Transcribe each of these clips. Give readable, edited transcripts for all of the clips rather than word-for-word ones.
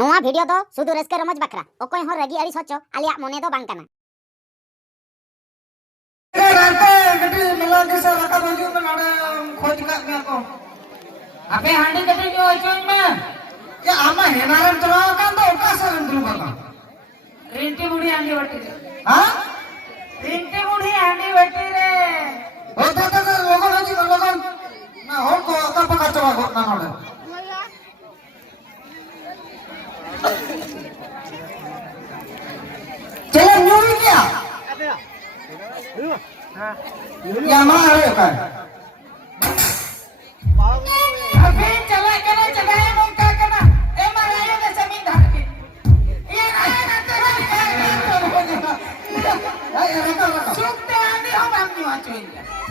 नोआ वीडियो दो सुदु रस्के रमज बकरा ओकोय हो रगी अड़ी सोचो आलिया मोने दो बांग कना गटी मला दिसा रका बजू में नाडे खोज का गया को आपे हांडी गटी जो अचोन में ये आमा हेनारन चला का तो ओका सरन दुल बाबा रेंटी बुढ़ी हांडी वटी हां रेंटी बुढ़ी हांडी वटी रे ओ तो लोगन हजी लोगन ना हो को का पका चवा को ना नाडे चले न्यू क्या या मां है का अबे चला चला चला मुंह का करना ए मारायो ने जमीन धार के ये ना तेरा आई रका सुखते आंधी हम आमनी वाचोई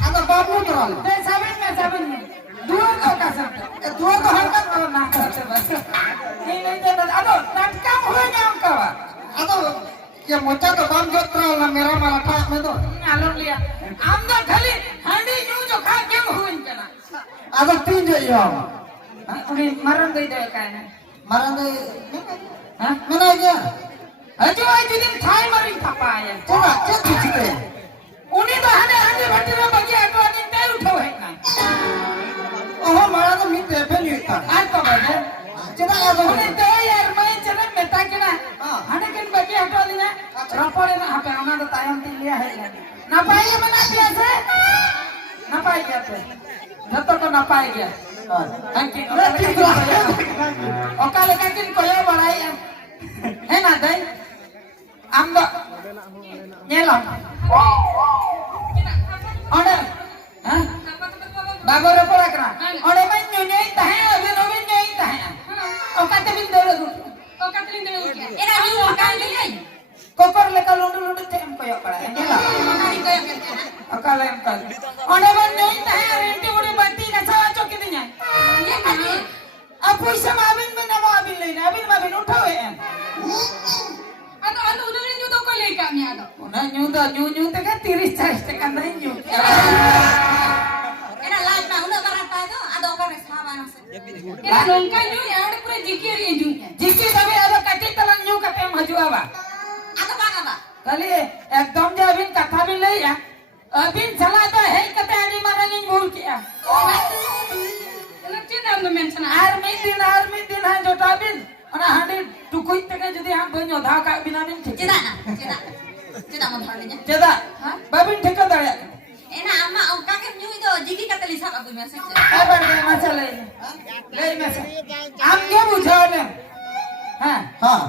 आता बाबू तो ते साबिन में दूर तो का सब दूर तो हरकत करो ना करते बस नहीं दे अदो नाटका हो जाम का अदो ये मोचा तो बाम जोत रहा ना मेरा माला था मैं तो आलोन लिया आमदा खाली हांडी न्यू जो खा के हुइन कना अदो तीन जो यो उनी मरण दे दे काय ना मरण दे हां मना गया अजो आई दिन थाई मरी थापा आया चला चल छिके उनी तो हांडी भट्टी रे बगी आटो दिन ते उठो है ना ओहो मारा तो मी ते पे नहीं था आ तो बजे चला अदो उनी ते यार मैं चले मेटा के ना हांडी किन बगी आटो दिन रपड़े ना पे आना तो तायम ती लिया है ना पाएगे मना पिया से ना पाए गया पे जब को ना पाए गया थैंक यू ओका लेका किन कोयो बड़ाई है ना दई आम दो नेलो ऑर्डर हां बाबू रे पड़ा करा ऑर्डर में न्यू नहीं तहे अबे नो में नहीं तहे ओका ते बिन दे ओका ते बिन दे एरा न्यू ओका नहीं कोकर लेका लुंडू लुंडू ते हम कोयो पड़ा है नेला हमारी कोयो करते हैं ओका ले हम कर ऑर्डर में नहीं तहे रेंटी बुड़ी बत्ती ना छवा चौकी दिया ये कने अब पैसा माबिन में ना माबिन लेना अबिन माबिन उठावे हैं अदो उधर न्यू तो को लेका मी आदो ना न्यू ते का 30 40 टका नहीं न्यू एना लाज ना उना बराता दो अदो का रेसावा ना से एना नोंका न्यू याड पूरे जिकी रे न्यू जिकी तबे अदो कटी तलन न्यू का पे मजुआवा अदो बागा कली एकदम जे अबिन कथा भी ले या अबिन चला तो है कते आनी मारनी भूल किया लक्ष्य नाम में मेंशन आर्मी दिन है जो टाबिन और हांडी टुकुई तक जदी हम बनो धा का बिना बिन ठीक चेदा मन थाले चेदा बाबिन ठीक दड़या एना अम्मा ओका के न्यू दो जिकी कतली सब अब में से ए बड़ मचा ले में से हम के बुझाओ ने हां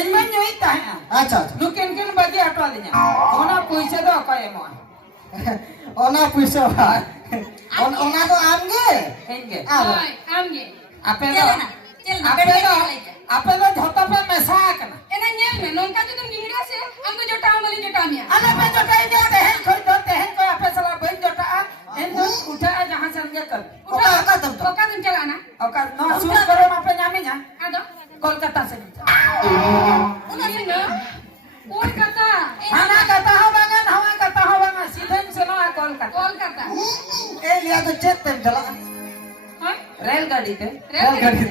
इनमें न्यू इता है अच्छा लुकिन किन बाकी हटवा दिया ओना पैसे दो कए मो ओना पैसे ओना तो आमगे हेंगे आमगे आपे तो झोटा पे मैसा कना एना नेल में नोंका जो तुम गिंगड़ा से हमको जोटा वाली जोटा मिया अरे पे जोटा दे हैं कोई दोते हैं कोई आपे सला बन जोटा इन तो उठा जहां से अंगे कर ओका तुम चलाना ओका नो शूट करो आपे नामी ना आदो कोलकाता से उना से ना कोलकाता हाना कहता हो बांगा सीधे से ना कोलकाता ए लिया तो चेत पे चला हां रेलगाड़ी थे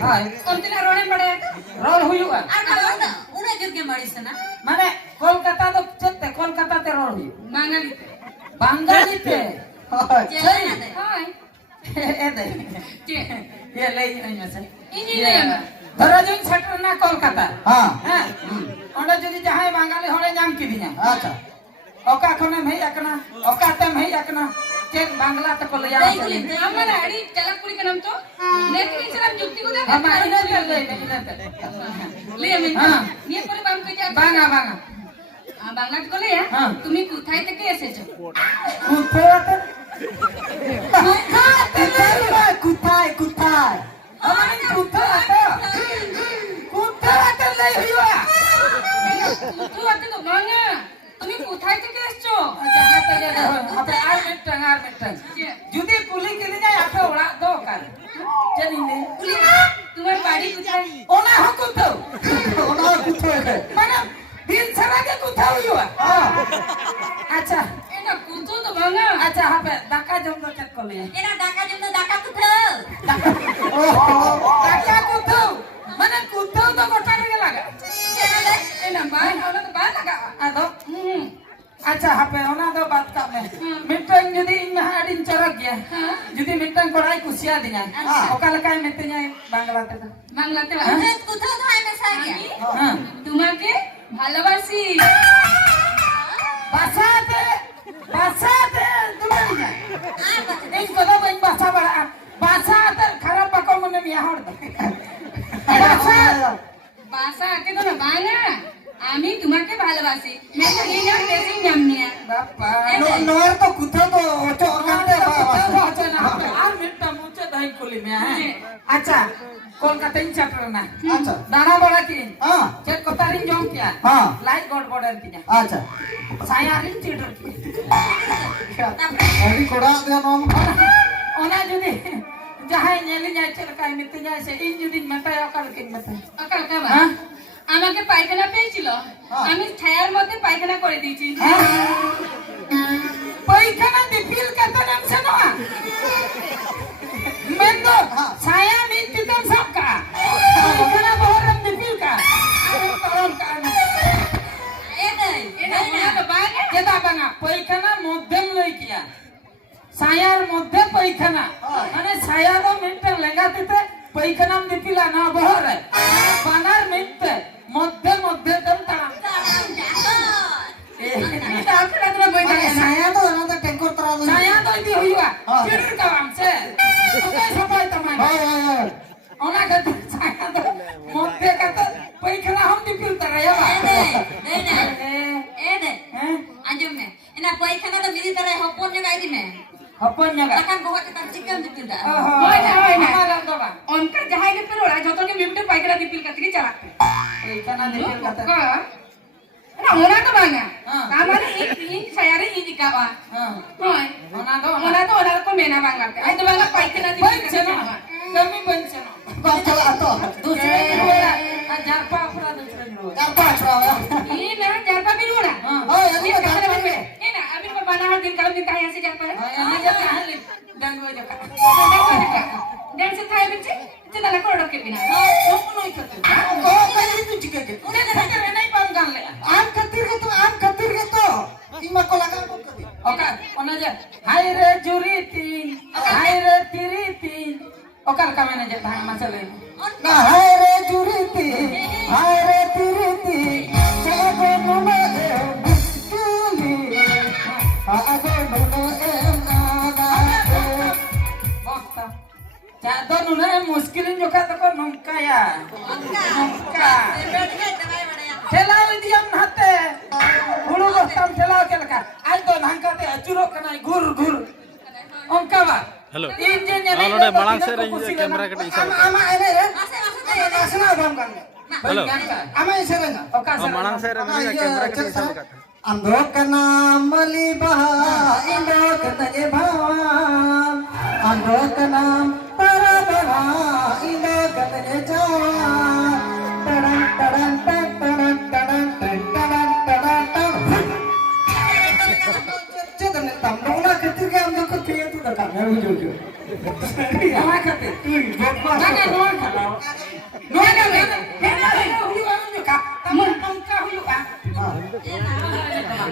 हां कौन ती रोने पड़े रोल हुआ आ उना जुग के मड़ी से ना माने कोलकाता तो चेत कोलकाता ते रोल हुई बांगाली पे चले ना दे हां ए दे ये ले में से इनी ले धराजिन सेक्टर ना कोलकाता हां ओंडे जदी जहां बांगाली होले नाम की दिया अच्छा ओका खने भई एकना ओका ते भई एकना चेन बांग्ला तक ले जा हमारा अड़ी चलक पुरी का नाम तो नेत्री चलक जुक्ति को दे हम इने ले ले मैं हां ये पर बाम के जा बांगा बांग्ला को ले तुम्ही कुथाई तक कैसे छो कुथाय हमारे कुथाय ले हुआ तू आते तो मांगा तुम्ही कुथाई तक कैसे छो जहां पे आपे आर मिनट जुदी कुली के लिए आपे ओड़ा दो कर चली ने कुली तुम्हारी बाड़ी कुथाई ओना हो कुथो है माने दिन सरा के कुथो हुआ अच्छा एना कुथो तो मांगा अच्छा हां पे दाका जम दो चेक कर ले एना डाका जम तो डाका कुथो दाका कुथो माने कुथो तो गोटा अच्छा hape ona do bat ka me mitang judi ing mah adin corak ya judi mitang korai kusia dinya oka lekai metinya bangla te বাংলাতে কোথাও তো হয় না সাগিয়া তোমাকে ভালোবাসি basate dumanya ing kodo bain basa bala basate kharap bako mone miya hor basate বাসা আকে তো না বাংলা আমি তোমাকে ভালোবাসি মেরে এই নাম বেশি নাম নিয়া bapa Noer to kutha to ocho kante আর মিটটা মুচে দাই কলি মে আচ্ছা কলকাতা ইন চ্যাপ্টার না আচ্ছা দানা বড়া কি হ্যাঁ চেক কোতারিন জম কিয়া হ্যাঁ লাইট গড বড়ার কিয়া আচ্ছা সায়ারিন চিডর কি Adi koda de nom ওনা যদি যাহাই নেলি যায় চেলকাই মিতে যায় সে ইন যদি মেটায় অকাল কিন মেটায় আকাল কাবা হ্যাঁ আমাকে পায়খানা পেয়েছিল আমি ছায়ার মধ্যে পায়খানা করে দিয়েছি পায়খানা দিপিল কত নাম শোনো মেন্দো ছায়া নীতি তো সব কা পায়খানা বহরম দিপিল কা তরম কা এটা তো বাঙে কেদা বাঙা পায়খানা মধ্যম লই কিয়া ছায়ার মধ্যে পায়খানা মানে ছায়ার মিনটা লেঙ্গাতিতে পায়খানাম দিপিলা না বহরে বানার মিনতে মধ্যে মধ্যে দম তাড়াম এটা আপনারা তোমরা বই দেখেন saya to na to tengkor tara do ছায়া তো দি হইবা চিড়ুর কাম সে ওই সবাই তোমায় hai ওনা কত ছায়া তো মধ্যে কত পায়খানা হাম দিপিল তারায়া হ্যাঁ anjum me ina paikana to mili tara hopon jo gai di me হপন জায়গা akan bawa kita chicken dipil da হয় না হয় না আমার বাবা onka jahai dipil ora joto ke mimte paikana dipil katri chalakte পায়খানা দিপিল কত ka na ona to banga Ah. kamare ini saya ri ini kawa হ্যাঁ hoy ওনা তো ona ko mena banga ai to banga paikana dipil বঞ্চনা কমি বঞ্চনা kau chala to दूसरे जोड़ा जारपा अपना दूसरे जोड़ा apa chala ini na jarpa biru ora oh yani ini to kada banga ina abin ko bana har din kalau din kaya si jarpa ini jadi ahli danggo jaka dan se thai binci itu dala ko roke bina kamu itu oh kai itu jike ke udah dengar नहीं banggal le am katir ke to ima ko laga ko kati oka ona je hai re tiriti okar ka mena je bang masale na hai re juriti hai re tiriti jago numa e biskuli ago numa e naga bokta jado nuna muskilin joka to ko nongka ya nongka ठेलाव दियम नहते हुड़ू बस्ताम ठेलाव के लका आज तो नहकाते अचुरो कनाई घुर घुर ओंका बा hello engineer नोडे मांग से camera कटे इशारा ama ene re asna bam kan hello ama isere na ओका से मांग से कैमरा कटे इशारा करता andokana malibaha indokana ebawa andokana parabara indokana ejawa tadan tadan tadan tadan tadan tadan cedan tambona ketir ke amdo ke tiye tu dak me ujo यहाँ खाते ना ना नोन खाओ नोन ना में ना हुई वाला जो का तम ओंका हुई बा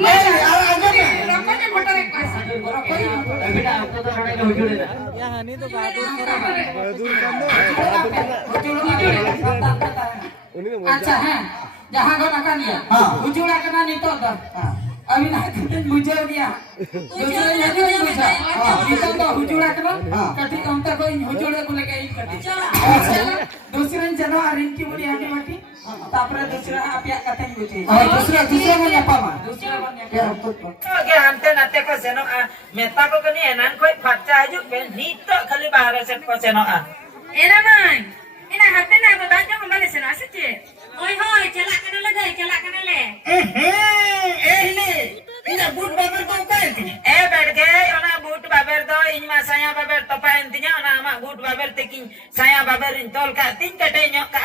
le ara aja na रमने मोटर एक पास यहाँ नहीं तो बात अच्छा है जहाँ को नका निया उजुड़ा करना नहीं तो अभी ना कितने बुझा दिया दूसरे यदि नहीं बुझा इधर तो हुजुड़ा करना कटी अंत को हुजुड़े को लेके ही कटी दूसरे जनो आरिन की बुरी हंडी मटी तापरे दूसरा आप या कथे बुझे दूसरा मन apa ma दूसरा बन ya betul Oke, ante nate ko seno a meta ko kani enan koi fakta aju ben hito kali bahara set ko seno a. era mai ina hape na ba dajo ngale sena asite oi hoi chelak kana le ini ina bud babar ko kai E berge ona boot baber do inma saya baber topain tinya ona ama boot baber tekin saya baber intol ka tin kate nyok ka.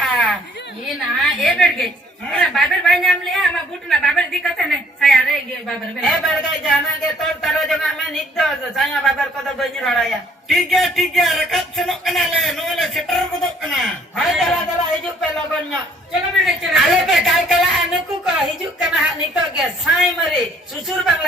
ina e berge era babar banyam le ama but na babar dikate ne saya re ge babar be E berge jana ge tol taro jonga me nitto saya baber ko do banyi raya. tiga rekap senok kena le no le seter ko dok kena Hai dala hijuk pe logon nyok. coba be chelak Ale pe kal kala anuku ko hijuk kana nito ge sai mari susur bang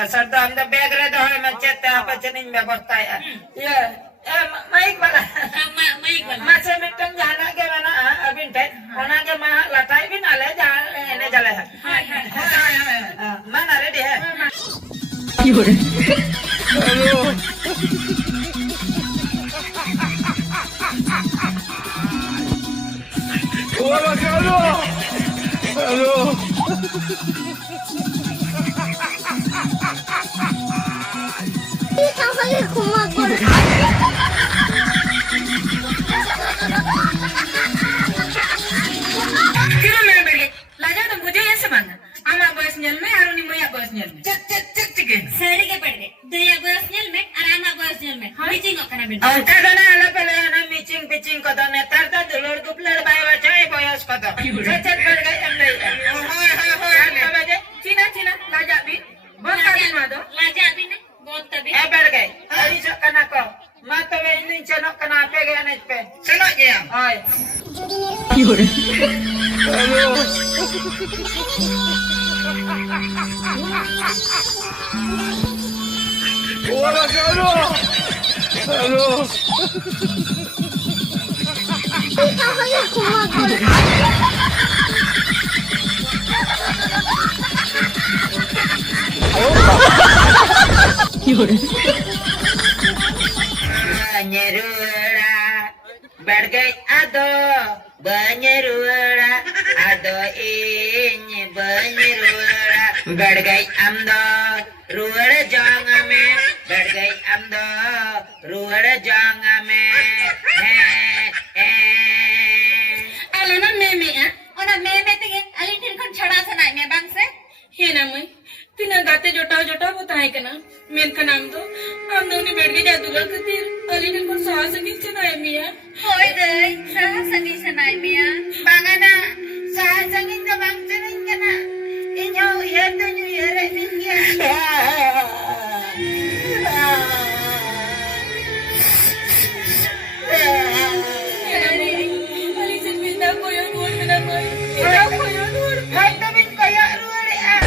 kasar dah anda beg re dah macet apa cening ବ୍ୟବସ୍ଥା ya maik bala Maik bala. macam mitang jana ke mana abin teh ona ke ma latai bin ale ene jale Hai hai. mana ready hai Kira mana berge? Lajar tu muda ya sebana. Amak boys nyel me, aruni moya boys nyel me. cek cek Seri ke berge? Dua boys nyel me, anak boys nyel me. Meeting ok kana ben. और kadana ala pele na meeting pitching ko dane tarta dulur duplar bai bachai boyas ko da cek कर गए हम नहीं baje Cina Cina, lajar bi. Bota bi mado. Lajar bi ne? Bota bi. ए बैठ गए अरी सो कना को मा तो वे इन चनो कना पे गए ने पे चलो ये हाय Banyeruara बैठ गए आदो banyeruara ado ini banyeruara बैठ गए amdo ruara janga में बैठ गए amdo ruara janga में Alana meme ah. Ona meme tige ali tin kon chhada sanai me bang se. He na mai. Tina gate jota बताए कना मेन का नाम तो हम दोनों बैठ के जादूगर खातिर ali tin kon saha sangi sanai miya. Hoy dei saha sangi sanai miya. bangana sahasangin ka bang sanin ka na inyo yeto nyo yere ninja Ali sin minda ko yon wor na mai. Ikaw ko yon wor. Hai tabing kaya ruwari ah